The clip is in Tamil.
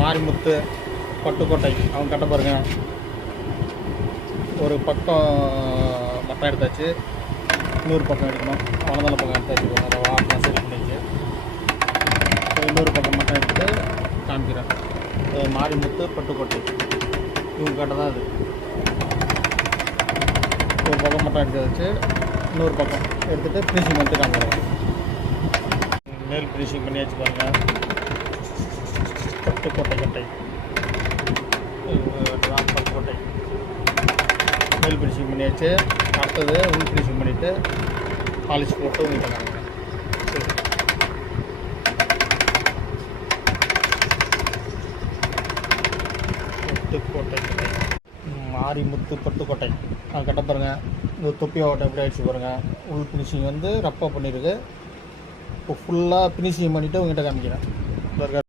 மாரிமுத்து பட்டுக்கோட்டை அவங்க கட்ட பாருங்க. ஒரு பக்கம் மட்டம் எடுத்தாச்சு. இன்னொரு பக்கம் எடுக்கணும். அவ்வளோதான பக்கம் எடுத்தாச்சு அதை வாட்டெலாம் சரி பண்ணிச்சு இன்னொரு பக்கம் மட்டம் எடுத்து காமிக்கிறேன். மாரிமுத்து பட்டுக்கோட்டை. இவங்க கட்ட தான் அது. ஒரு பக்கம் மட்டும் எடுத்து வச்சு இன்னொரு பக்கம் எடுத்துகிட்டு ஃபினிஷிங் பண்ணிட்டு காமிக்கிறேன். மேல் ஃபினிஷிங் பண்ணியாச்சு பாருங்கள் பட்டுக்கோட்டை கட்டை. பட்டுக்கோட்டை மேல் ஃபினிஷிங் பண்ணியாச்சு அடுத்தது உள் ஃபினிஷிங் பண்ணிவிட்டு பாலிஷ் போட்டு உங்கள்கிட்ட காமிக்கிறேன் சரி பட்டுக்கோட்டை கட்டை. மாரிமுத்து பட்டுக்கோட்டை அது கட்ட பாருங்கள் இந்த தொப்பி ஓட்டை எப்படி ஆயிடுச்சு பாருங்கள் உள் ஃபினிஷிங் வந்து ரப்பாக பண்ணியிருக்கு இப்போ ஃபுல்லாக ஃபினிஷிங் பண்ணிவிட்டு உங்கள்கிட்ட காமிக்கிறேன்.